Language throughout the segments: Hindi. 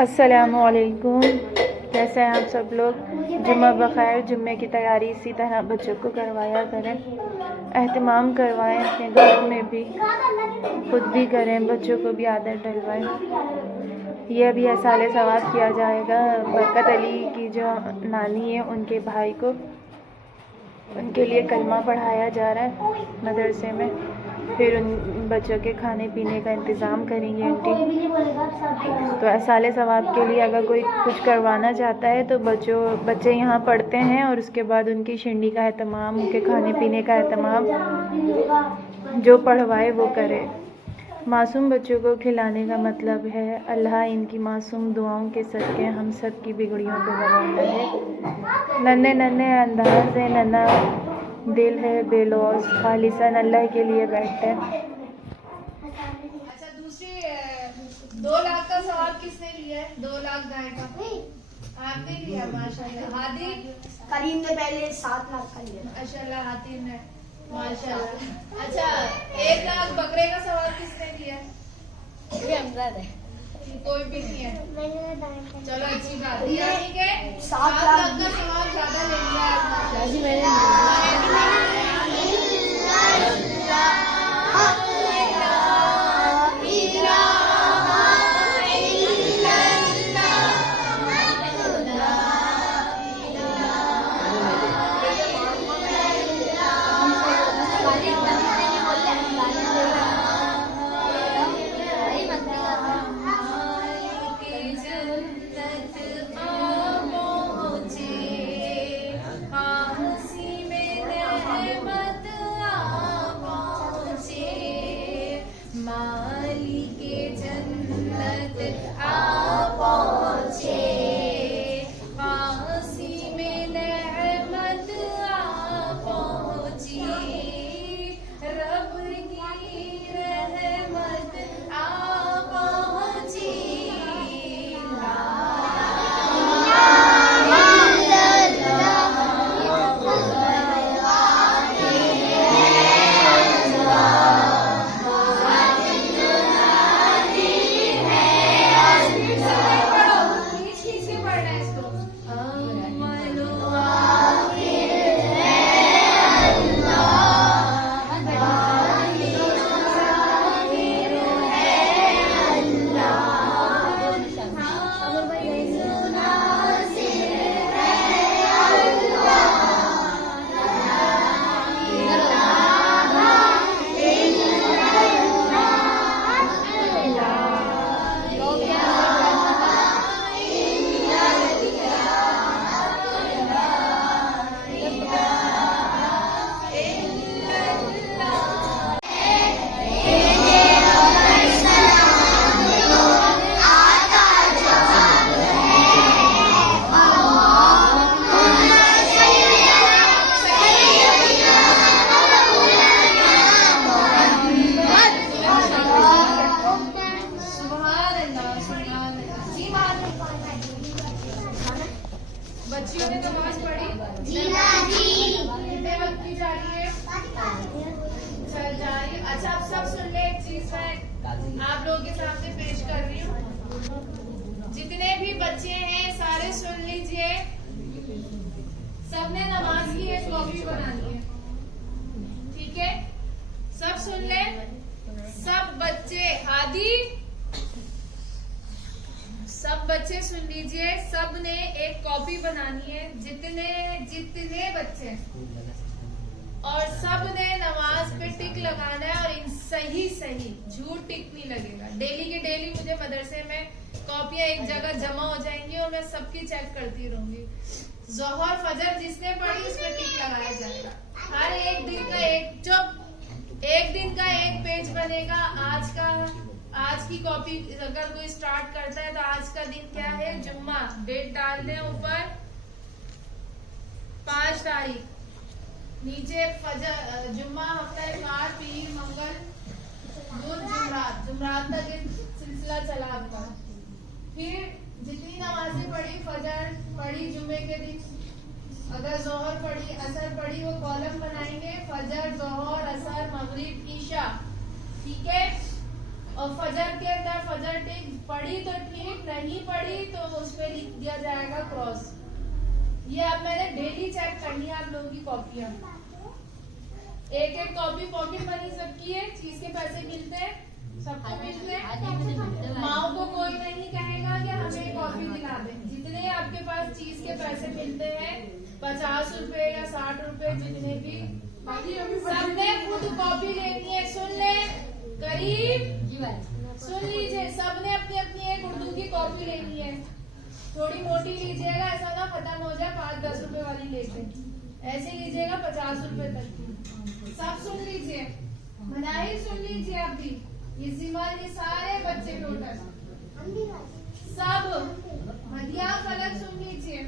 अस्सलामुअलैकुम, कैसे हैं आप सब लोग। जुम्मा बखैर। जुम्मे की तैयारी इसी तरह बच्चों को करवाया करें, एहतमाम करवाएं, अपने घरों में भी खुद भी करें, बच्चों को भी आदत डलवाएं। ये अभी एहसाले सवाब किया जाएगा बरकत अली की जो नानी है उनके भाई को, उनके लिए कलमा पढ़ाया जा रहा है मदरसे में। फिर उन बच्चों के खाने पीने का इंतज़ाम करेंगे आंटी। तो एहसाले सवाब के लिए अगर कोई कुछ करवाना चाहता है तो बच्चे यहाँ पढ़ते हैं और उसके बाद उनकी शिंडी का एहतमाम, उनके खाने पीने का एहतमाम जो पढ़वाए वो करे। मासूम बच्चों को खिलाने का मतलब है अल्लाह इनकी मासूम दुआओं के सदके हम सब की बिगड़ियों को बनाता है। नन्हे नन्हे अंदाज है, नन्हा दिल है बेलौस, खालिसन अल्लाह के लिए बैठते हैं। अच्छा, दूसरी 2 लाख का सवाब किसने लिया है? 2 लाख गाय का आपने लिया माशाल्लाह। हादी करीम ने पहले 7 लाख का लिया। माशाल्लाह, हादी ने माशाल्लाह। अच्छा, 1 लाख बकरे का सवाब किसने लिया है? कोई भी नहीं है। चलो अच्छी बात है, यानी कि 7 लाख का सवाब ज्यादा ले लिया बच्चियों ने नमाज पढ़ी? कितने वक्त की जा रही है? चल जा रही है। अच्छा, आप सब सुन ले, एक चीज मैं आप लोगों के सामने पेश कर रही हूँ। जितने भी बच्चे हैं सारे सुन लीजिए। सबने नमाज की एक कॉपी बनानी है, ठीक है? सब सुन ले, सब बच्चे। हादी, सब बच्चे सुन लीजिए। सब ने एक कॉपी बनानी है, जितने बच्चे, और सब ने नमाज पे टिक लगाना है। और इन सही झूठ टिक नहीं लगेगा। डेली के डेली मुझे मदरसे में कॉपियां एक जगह जमा हो जाएंगी और मैं सबकी चेक करती रहूंगी। जोहर फजर जिसने पढ़ी उसमें टिक लगाया जाएगा। हर एक दिन का एक पेज बनेगा। आज की कॉपी अगर कोई स्टार्ट करता है तो आज का दिन क्या है? जुम्मा। डेट डाल दें ऊपर 5 तारीख, नीचे फजर, जुम्मा, हफ्ता इतवार, पीर, मंगल, बुध, जुमरात तक ये सिलसिला चला आपका। फिर जितनी नमाजें पढ़ी, फजर पढ़ी जुम्मे के दिन, अगर जोहर पढ़ी, असर पढ़ी, वो कॉलम बनाएंगे। फजर, जोहर, असर, मगरिब, ईशा, ठीक है? और फजर के अंदर फजर टिक पढ़ी तो ठीक, नहीं पढ़ी तो उस पर लिख दिया जाएगा क्रॉस। ये अब मैंने डेली चेक करनी है आप लोगों की कॉपियां। एक एक कॉपी पॉकेट मनी सबकी है, चीज के पैसे मिलते हैं, सबको मिलते हैं। माओ को कोई नहीं कहेगा कि हमें कॉपी दिला दें। जितने आपके पास चीज के पैसे मिलते हैं, 50 रुपए या 60 रुपए, जितने भी, सबने खुद कॉपी लेनी है। सुन ले करीब, सुन लीजिए, सबने अपनी अपनी एक उर्दू की कॉपी लेनी है। थोड़ी मोटी लीजिएगा, ऐसा ना खत्म हो जाए 5-10 रुपए वाली लेके, ऐसे लीजिएगा 50 रुपए तक की। सब सुन लीजिए, मनाही सुन लीजिए। आप भी ये जिम्मेदार, ये सारे बच्चे टोटल सब मदिया फलक सुन लीजिए,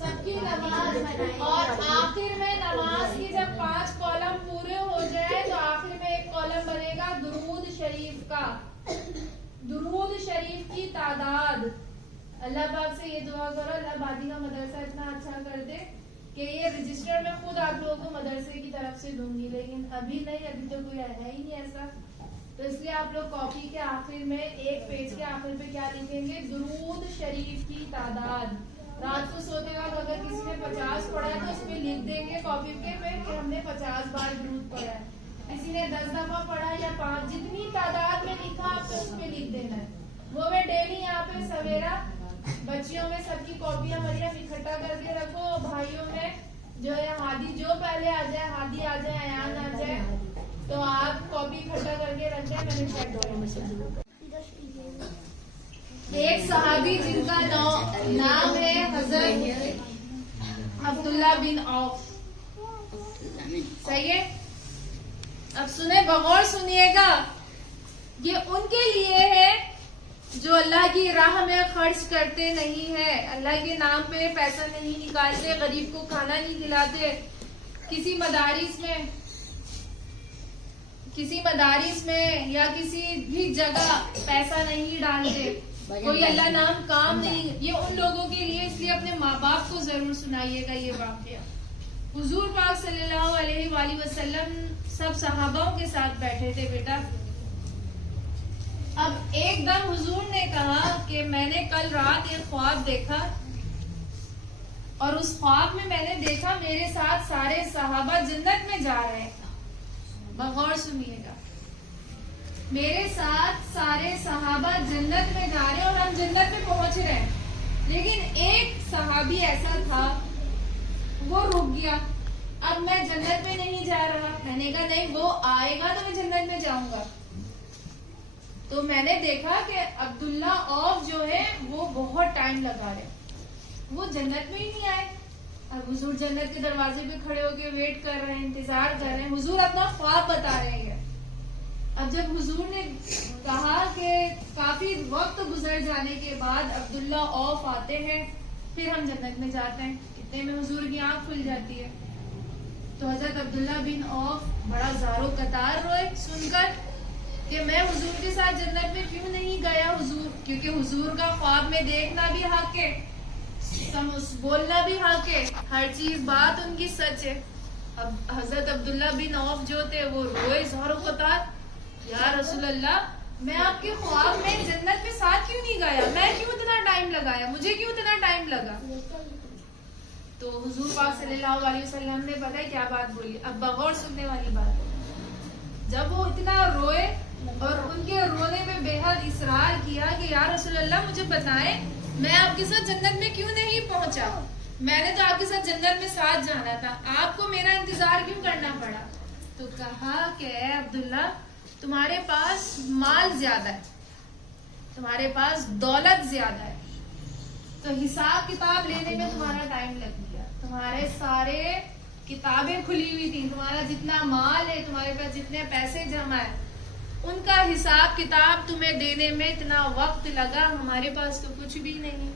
सबकी नमाज। और आखिर में नमाज की जब 5 कॉलम पूरे हो जाए तो आखिर में एक कॉलम बनेगा दुरूद शरीफ का। दुरूद शरीफ की तादाद, अल्लाह पाक से ये दुआ करो अल्लाह बादी का मदरसा इतना अच्छा कर दे कि ये रजिस्टर में खुद आप लोगों को मदरसे की तरफ से दूंगी, लेकिन अभी नहीं, अभी तो कोई है ही नहीं ऐसा। तो इसलिए आप लोग कॉपी के आखिर में एक पेज के आखिर पे क्या लिखेंगे, दुरूद शरीफ की तादाद। रात को सोते वक्त अगर किसी ने 50 पढ़ा है तो उसमें लिख देंगे कॉपी पे कि हमने 50 बार दुरूद पढ़ा है। किसी ने 10 दफा पढ़ा या 5, जितनी तादाद में लिखा आपको उसमें लिख देना है। वो मैं डेली यहाँ पे सवेरा बच्चियों में सबकी कॉपियां मरियम इकट्ठा करके रखो, भाइयों में जो है हादी, जो पहले आ जाए, हादी आ जाए, अयान आ जाए, तो आप कॉपी इकट्ठा करके रख दें। मैंने चेक किया एक सहाबी जिनका नाम है हजरत अब्दुल्ला बिन औफ, सही है। अब सुने, बगौर सुनिएगा, ये उनके लिए है जो अल्लाह की राह में खर्च करते नहीं है, अल्लाह के नाम पे पैसा नहीं निकालते, गरीब को खाना नहीं खिलाते, किसी मदारिस में या किसी भी जगह पैसा नहीं डालते, कोई अल्लाह नाम काम नहीं। ये उन लोगों के लिए, इसलिए अपने माँ बाप को जरूर सुनाइएगा ये वाकया। हुजूर पाक सल्लल्लाहु अलैहि वसल्लम सब सहाबाओं के साथ बैठे थे बेटा। अब एकदम हुजूर ने कहा कि मैंने कल रात एक ख्वाब देखा और उस ख्वाब में मैंने देखा मेरे साथ सारे सहाबा जन्नत में जा रहे हैं। बगौर सुनिएगा, मेरे साथ सारे सहाबा जन्नत में जा रहे हैं और हम जन्नत में पहुंच रहे हैं, लेकिन एक सहाबी ऐसा था वो रुक गया। अब मैं जन्नत में नहीं जा रहा, मैंने कहा नहीं, वो आएगा तो मैं जन्नत में जाऊंगा। तो मैंने देखा कि अब्दुल्ला औफ जो है वो बहुत टाइम लगा रहे, वो जन्नत में ही नहीं आए। अब हुजूर जन्नत के दरवाजे पे खड़े होके वेट कर रहे हैं, इंतजार कर रहे हैं, हुजूर अपना ख्वाब बता रहे हैं। अब जब हुजूर ने कहा कि काफी वक्त गुजर जाने के बाद अब्दुल्ला औफ आते हैं, फिर हम जन्नत में जाते हैं, इतने में हुजूर की आंख खुल जाती है। तो हजरत अब्दुल्ला बिन औफ बड़ा ज़ारो कतार रोए सुनकर कि मैं हुजूर के साथ जन्नत में क्यों नहीं गया हुजूर, क्योंकि हुजूर का ख्वाब में देखना भी हक है, बोलना भी हक है, हर चीज बात उनकी सच है। अब हजरत अब्दुल्ला बिन औफ जो थे वो रोए ज़ारो कतार, या रसूल अल्लाह, मैं आपके ख्वाब में जन्नत में साथ क्यों नहीं गया, मैं क्यों इतना टाइम लगाया, मुझे क्यों इतना टाइम लगा। तो हुजूर पाक सल्लल्लाहु अलैहि वसल्लम ने पता है क्या बात बोली, अब बगौर सुनने वाली बात है। जब वो इतना रोए और उनके रोने में बेहद इसरार किया कि या रसूल अल्लाह मुझे बताएं मैं आपके साथ जन्नत में क्यों नहीं पहुंचा, मैंने तो आपके साथ जन्नत में साथ जाना था, आपको मेरा इंतजार क्यों करना पड़ा। तो कहा कि अब्दुल्ला तुम्हारे पास माल ज्यादा है, तुम्हारे पास दौलत ज्यादा है, तो हिसाब किताब लेने में तुम्हारा टाइम लग गया, तुम्हारे सारे किताबें खुली हुई थी, तुम्हारा जितना माल है, तुम्हारे पास जितने पैसे जमा है, उनका हिसाब किताब तुम्हें देने में इतना वक्त लगा, हमारे पास तो कुछ भी नहीं,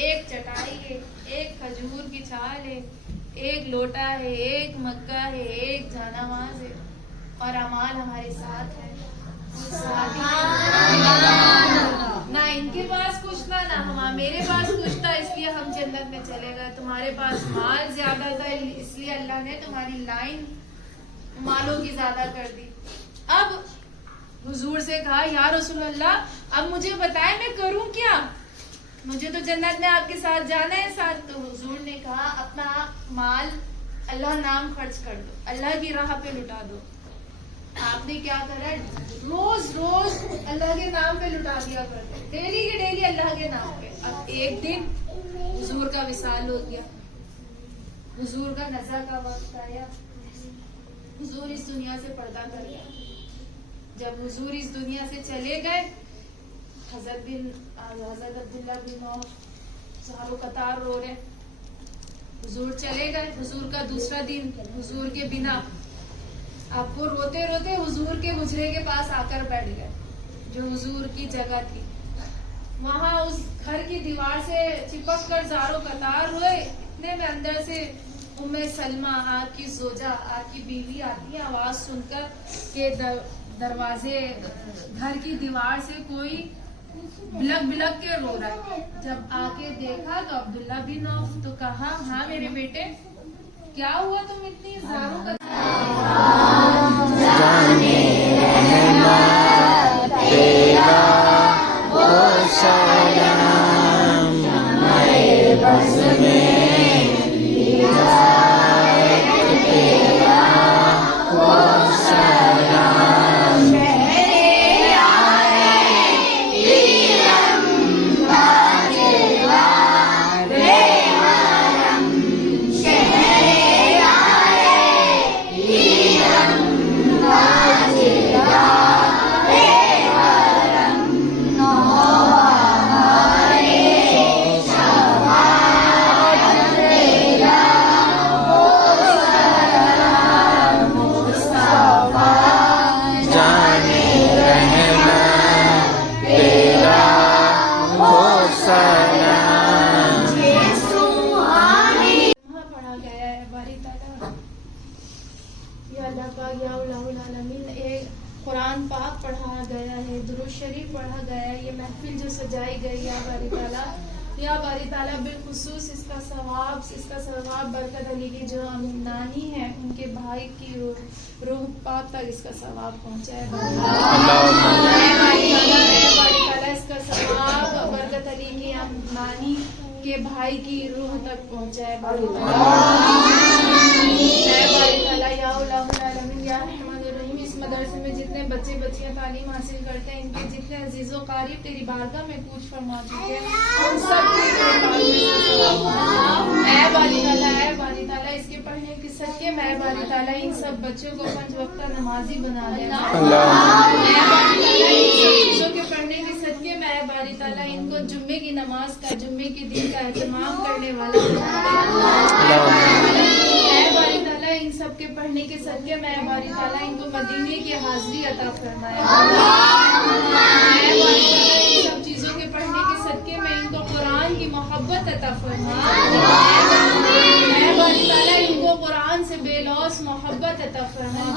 एक चटाई है, एक खजूर की छाल है, एक लोटा है, एक मक्का है, एक जानामाज है, और अमाल हमारे साथ है, ना इनके पास कुछ था ना मेरे पास कुछ था, इसलिए हम जन्नत में चले गए। तुम्हारे पास माल ज्यादा था, इसलिए अल्लाह ने तुम्हारी लाइन मालों की ज्यादा कर दी। अब हुजूर से कहा या रसूल अल्लाह अब मुझे बताए मैं करूं क्या, मुझे तो जन्नत में आपके साथ जाना है साथ। तो हुजूर ने कहा अपना माल अल्लाह नाम खर्च कर दो, अल्लाह की राह पे लुटा दो। आपने क्या करा, रोज रोज अल्लाह के नाम पे लुटा दिया करते, डेली के डेली अल्लाह के नाम पे। अब एक दिन हुजूर का विसाल हो गया, हुजूर का नज़र का वक्त आया, हुजूर इस दुनिया से पर्दा कर गया। जब हुजूर इस दुनिया से चले गए, हजरत अब्दुल्ला बिन औफ चारों कतार रो रहे। हुजूर चले गए, हुजूर का दूसरा दिन हुजूर के बिना, आपको रोते रोते हुजूर के हुजरे के पास आकर बैठ गए, जो हुजूर की जगह थी। वहां उस घर की दीवार से चिपक कर जारो कतार हुए। इतने में अंदर से उम्मे सलमा, आपकी जोजा, आपकी बीवी आती है, आवाज सुनकर के दरवाजे घर की दीवार से कोई बिलक बिलक के रो रहा है। जब आके देखा तो अब्दुल्ला बिन औफ, तो कहा हाँ मेरे बेटे क्या हुआ, तुम इतनी जारो कतार कुरान पाक पढ़ाया गया है, दुरूद शरीफ पढ़ा गया है। ये महफिल जो सजाई गई या बारी ताला बिलखुसूस इसका सवाब बरकत अली की जो नानी है उनके भाई की रूह पाक तक इसका सवाब पहुँचाए। बारी ताला इसका सवाब बरकत अली की नानी के भाई की रूह तक पहुँचाए। बारी ताला या इस मदरसे में जितने बच्चे बच्चियां तालीम हासिल करते हैं, इनके जितने अजीजों कारीब तेरी बारगाह में कूच फरमा चुके हैं, उन सब बारी ताला इसके पढ़ने के सदके मैं बारी ताला इन सब बच्चों को 5 वक्त नमाजी बना देना। इन सब चीजों के पढ़ने के सदके मैं बारी ताला इनको जुम्मे की नमाज का, जुम्मे के दिन का एहतमाम करने वाला बना देना। इन सब के पढ़ने के सदके मैं बारी ताला इनको मदीने की हाजिरी अता फरमाया। इन सब चीजों के पढ़ने के सदके मैं इनको कुरान की मोहब्बत अता फरमाया। बारी ताला इनको कुरान से बेलौस मोहब्बत अता फरमाया।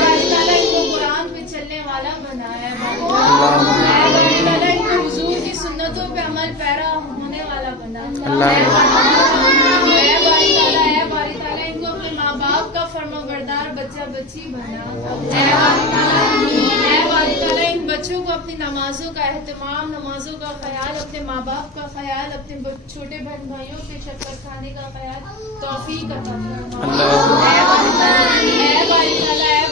बारी ताला इनको कुरान पे चलने वाला बनाया। बारी ताला इनको हुजूर की सुन्नतों पे अमल पैरा होने वाला बनाया। बारी ताला इनको अपने माँ बाप का फरमाबरदार बच्चा बच्ची बना। बारी ताला इन बच्चों को अपनी नमाजों का एहतमाम, नमाजों का ख्याल, अपने माँ बाप का ख्याल, अपने छोटे बहन भाइयों के शक्कर खाने का ख्याल तौफीक अता फरमाए।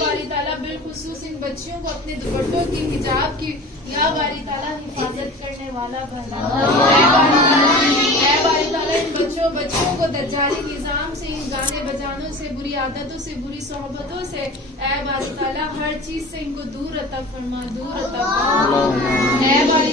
बारी ताला बिलखुसूस इन बच्चियों को अपने दुपट्टों की, हिजाब की या बारी ताला हिफाजत करने वाला बना। बारी ताला इन बच्चों को दज्जाली निजाम से, इन गाने बजानों से, बुरी आदतों से, बुरी सोहबतों से बारी ताला हर चीज से इनको दूर अता फरमा, दूर अता फरमा। बारी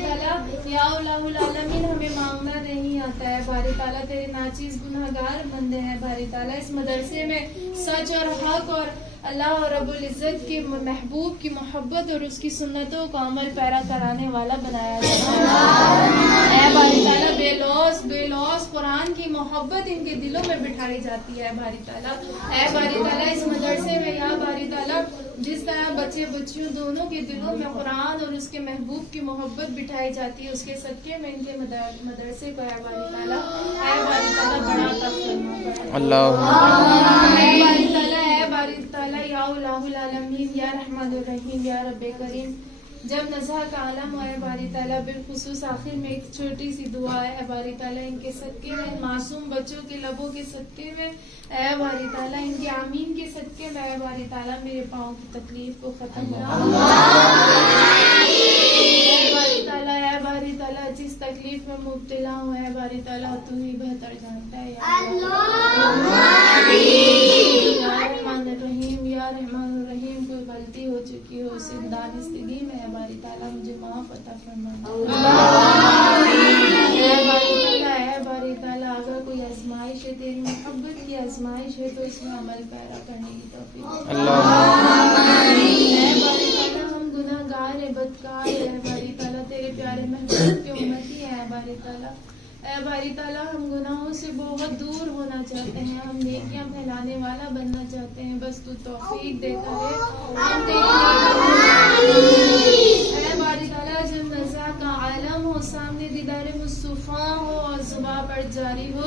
ताला या उलाहुल आलमीन हमें मांगना नहीं आता है। बारी ताला तेरे नाचीज गुनाहगार बंदे हैं। बारी ताला इस मदरसे में सच और हक और अल्लाह और रब्बुल इज्जत के महबूब की मोहब्बत और उसकी सुन्नतों को अमल पैरा कराने वाला बनाया गया। बारी ताला बेलौस कुरान की मोहब्बत इनके दिलों में बिठाई जाती है। बारी ताला इस मदरसे में या बारी ताला जिस तरह बच्चे बच्चियों दोनों के दिलों में कुरान और उसके महबूब की मोहब्बत बिठाई जाती है, उसके सदके में इनके मदरसे को बारी ताला बड़ा बारी ताला या इलाहुल आलमीन या रहमानुर रहीम या रब्बे करीम। जब नज़ा का आलम है बारी ताला, बिलखुसूस आखिर में एक छोटी सी दुआ है बारी ताला, इनके सदके में, मासूम बच्चों के लबों के सदके में ऐ बारी ताला, इनके आमीन के सदके में ऐ बारी ताला, मेरे पाँव की तकलीफ को खत्म करा। ऐ बारी ताला जिस तकलीफ में मुब्तला हूँ ऐ बारी ताला तू ही बेहतर जानता है। या रहमानुर्रहीम या रहमानुर्रहीम, कोई गलती हो चुकी हो उसे दानिस्तगी में ऐ बारी ताला मुझे माफ अता फरमा। ऐ बारी ताला अगर कोई आजमाइश है, तेरी मोहब्बत की आजमाइश है तो इसमें अमल पैरा करने की तौफीक। ऐ बारी ताला हम गुनाहगार है, बदकार है बारी ताला, तेरे प्यारे महबूब के उम्मती है बारी ताला। ऐ बारी ताला हम गुनाहों से बहुत दूर होना चाहते हैं, हम नेकियां फैलाने वाला बनना चाहते हैं, बस तू तौफीक देता है हम तेरी। ऐ बारी ताला जब नज़ा का आलम हो, सामने दीदारे मुस्तफा हो और जुबान पर जारी हो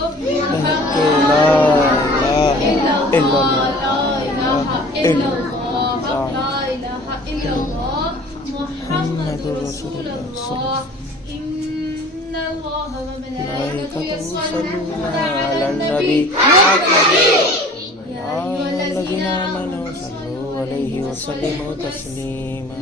मुहम्मदुर रसूलुल्लाह इन्नल्लाह व मलाइकतहु यस्वल्लूना अलन नबी या अय्युहल्लज़ीना आमनू सल्लू अलैहि व सल्लिमू तस्लीमा।